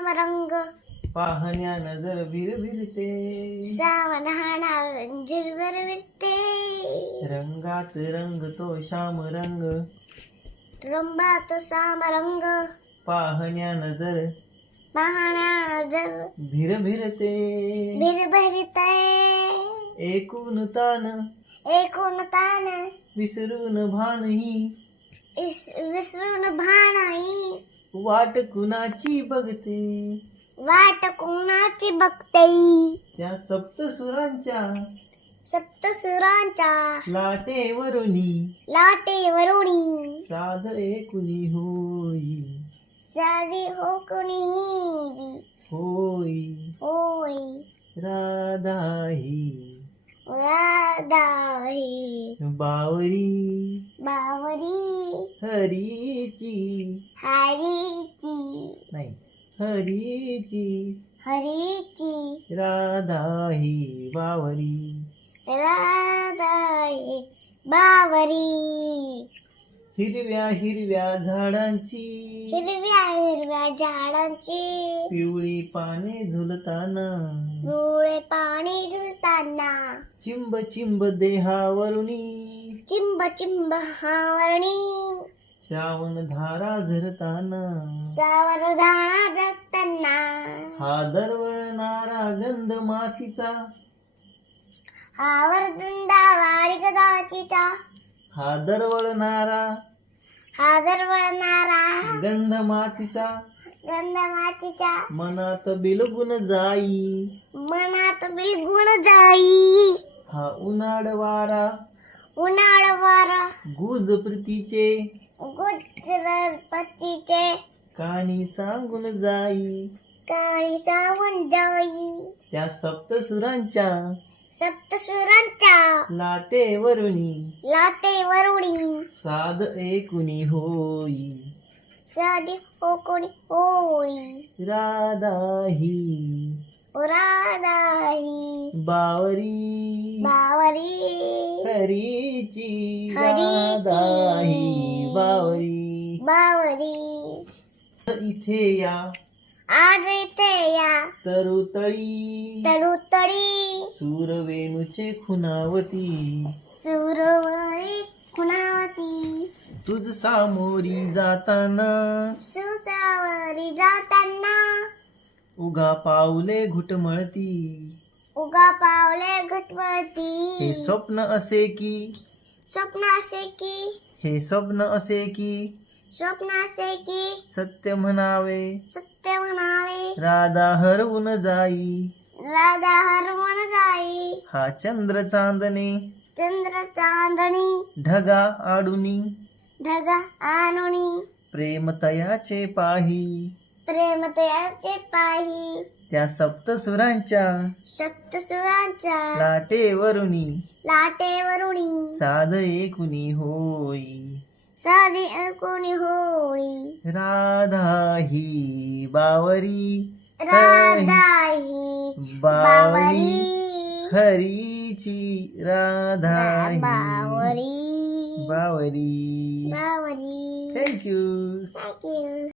श्याम रंग पाहण्या नजर भिरभिरते सावधाना जिरवर विरते रंगात रंग तो श्याम रंग रंबा तो श्याम रंग पाहण्या नजर पाहण्या जर भिरभिरते बिरबरिते एकूण तान एकूण तान विसरून भानही विसरून भानाई वाट कुणाची बघते वाट कोणाची बघते त्या सप्तसुरांच्या सप्तसुरांच्या लाटेवरुनी लाटेवरुणी साध एकुणी होई साधी हो कुणी होई होय राधाही राधाई बावरी बावरी हरीची हरीची नाही हरीची हरीची राधाही बावरी राधाई बावरी हिरव्या हिरव्या झाडांची हिरव्या हिरव्या झाडांची पिवळी पाने झुलताना डोळे पाणी झुलताना चिंब चिंब देहावरुनी चिंब चिंब हावरणी श्रावण धारा झरताना सावर धाणा जगताना हा दरवळणारा गंध मातीचा हावर दुंडा वाडी गदाचीचा हा दरवळणारा हादरवळणारा गंध मातीचा गंधमाचीचा मनात बिलगुन जाई मनात बिलगुण जाई हा उन्हाळ वारा उन्हाळ वारा गुज प्रीतीचे गुजर पचीचे कानी सांगून जाई काळी सावून जाई त्या सप्तसुरांच्या सप्तसुरांच्या लाटेवरुनी लाटेवरुणी साध एकुणी होई साधी हो कोणी होळी राधाही राधाई बावरी बावरी हरीची हरीची राधाही बावरी बावरी इथे या आज इथे या तरुतळी तरुतळी सूरवेणूचे खुनावती सुरवळी खुणावती तुझ सामोरी जाताना सुसावरी जाताना उगा पाऊले घुटमळती उगा पावले हे घटवळती स्वप्न असे की स्वप्न असे की हे स्वप्न असे की स्वप्न असे की सत्य म्हणावे सत्य म्हणावे राधा हरवून जाई राधा हरवून जाई हा चंद्र चांदणे चंद्र चांदणी ढगा आडुनी ढगा आणुनी प्रेम तयाचे पाही प्रेम तयाचे पाही त्या सप्तसुरांच्या सप्तसुरांच्या लाटेवरुनी लाटेवरुणी साध एकुणी होई साधी कोणी होळी राधाही बावरी राधाई बावरी हरीची राधाही बावरी बावरी बावरी थँक्यू थँक्यू